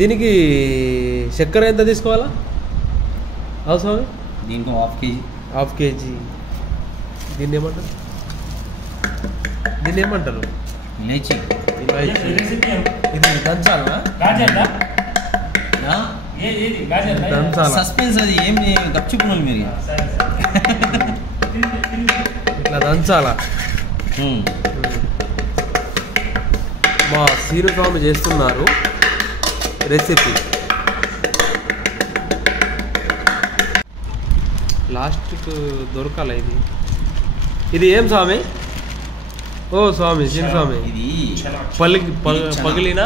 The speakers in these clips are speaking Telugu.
దీనికి చక్కెర ఎంత తీసుకోవాలా అవసరం? దీనికి హాఫ్ కేజీ. దీన్ని ఏమంటారు? ఇలాచీ. ఇది దంచాలా? సస్పెన్స్ అది ఏం గప్చిప్పుకోవాలి మీరు. ఇట్లా దంచాలా? మా సీను స్వామి చేస్తున్నారు రెసిపీ. లాస్ట్కు దొరకాలి ఇది ఏం స్వామి? ఓ స్వామి సీను స్వామి, ఇది పగిలిన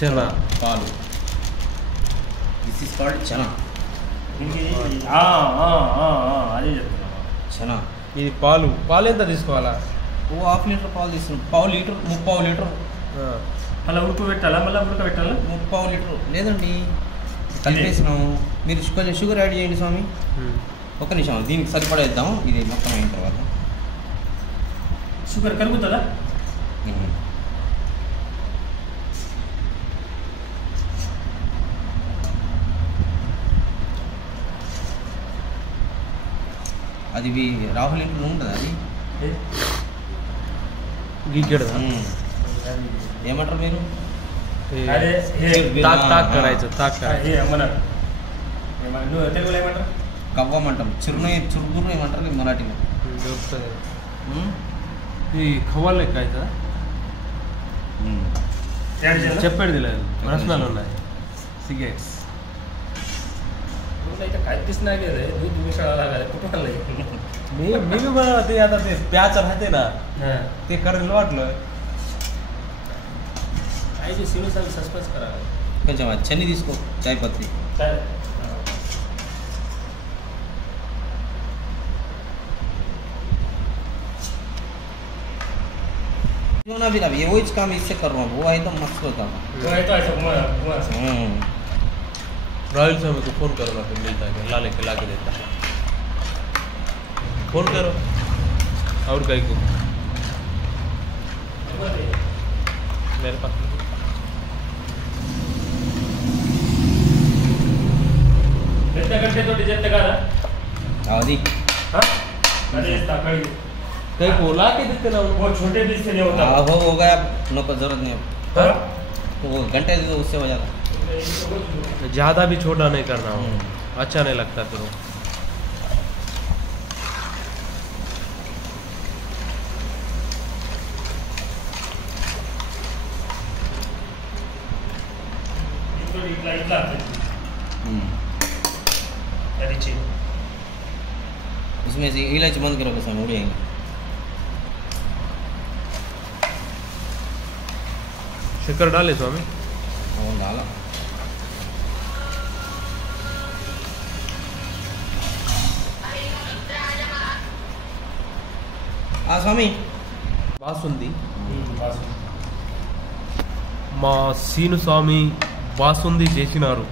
చనా పాలు. This is called chana. ఇది పాలు ఎంత తీసుకోవాలా? హాఫ్ లీటర్ పాలు తీసుకున్నాం. ముప్పావు లీటర్ మళ్ళీ ఉడకబెట్టాలా? ముప్పావు లీటర్ లేదండి, కలిపేసినాము. మీరు కొంచెం షుగర్ యాడ్ చేయండి స్వామి. ఒక నిమిషం, దీనికి సరిపడేద్దాం. ఇది మొత్తం అయిన తర్వాత షుగర్ కలుగుతుందా? అది రాహుల్ ఇంట్లో ఉంటుంది. అది గీకెడదా? ఏమంటారు మీరు? కవ్వమంటాం. చురుగురు ఏమంటారు మరాఠీలో? ఈ ఖవ్వాల లెక్క అవుతుందా? చెప్పేది లేదు, ప్రశ్నలు ఉన్నాయి. సిగరెట్స్ मी भी बनवते ते आता ते प्याज राहते ना ते करेल वाटलं. కొంచెం చెన్ని తీసుకో, చాయ్ పత్తి. क्यों ना भी ना, ये वही काम इससे कर रहा हूँ. वो है तो मस्त होता है. राहुल साहब को फोन करो ना, फिर मिलता है, ला लेके ला के देता है. फोन करो और कहीं को मेरे पास అది कहीं को ला के देते ना वो छोटे पीस से नहीं होता. हो गया, नो को जरूरत नहीं. वो घंटे उससे हो जाता. ज़्यादा भी छोटा नहीं करना हो, अच्छा नहीं लगता फिर. उसमें से इलायची बंद करो, कसम उड़ जाएंगे. शक्कर डाले स्वामी? वो डाला. స్వామి బాసుంది. మా సీను స్వామి బాసుంది చేసినారు.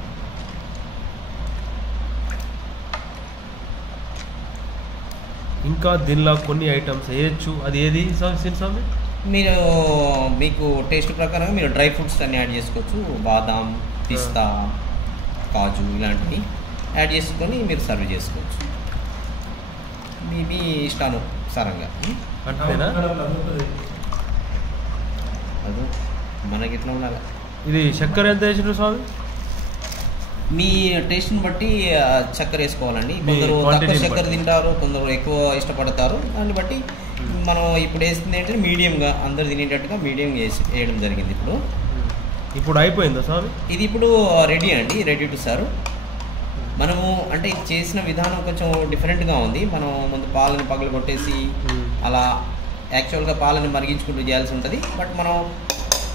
ఇంకా దీనిలో కొన్ని ఐటమ్స్ వేయచ్చు. అది ఏది సీను స్వామి? మీరు మీకు టేస్ట్ ప్రకారంగా మీరు డ్రై ఫ్రూట్స్ అన్నీ యాడ్ చేసుకోవచ్చు. బాదాం, పిస్తా, కాజు ఇలాంటివి యాడ్ చేసుకొని మీరు సర్వ్ చేసుకోవచ్చు. మీ ఇష్టానుసారంగా. అంతేనా? అది మనకి ఎట్లా ఉండాలి. ఇది చక్కెర ఎంత వేసిన స్వామి? మీ టేస్ట్ని బట్టి చక్కెర వేసుకోవాలండి. కొందరు తక్కువ చక్కెర తింటారు, కొందరు ఎక్కువ ఇష్టపడతారు. దాన్ని బట్టి మనం ఇప్పుడు వేస్తుంది ఏంటంటే మీడియంగా అందరు తినేటట్టుగా మీడియంగా వేయడం జరిగింది. ఇప్పుడు అయిపోయిందా స్వామి? ఇది ఇప్పుడు రెడీ అండి, రెడీ టు సర్వ్. మనము అంటే ఇది చేసిన విధానం కొంచెం డిఫరెంట్గా ఉంది. మనం ముందు పాలని పగలు కొట్టేసి అలా యాక్చువల్గా పాలని మరిగించుకుంటూ చేయాల్సి ఉంటుంది. బట్ మనం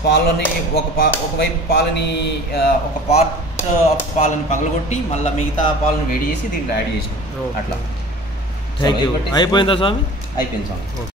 పాలని ఒకవైపు పాలని ఒక పార్ట్ ఆఫ్ పాలని పగలగొట్టి మళ్ళీ మిగతా పాలను వేడి చేసి దీంట్లో యాడ్ చేసినాం. అట్లా అయిపోయిందా స్వామి? అయిపోయింది స్వామి.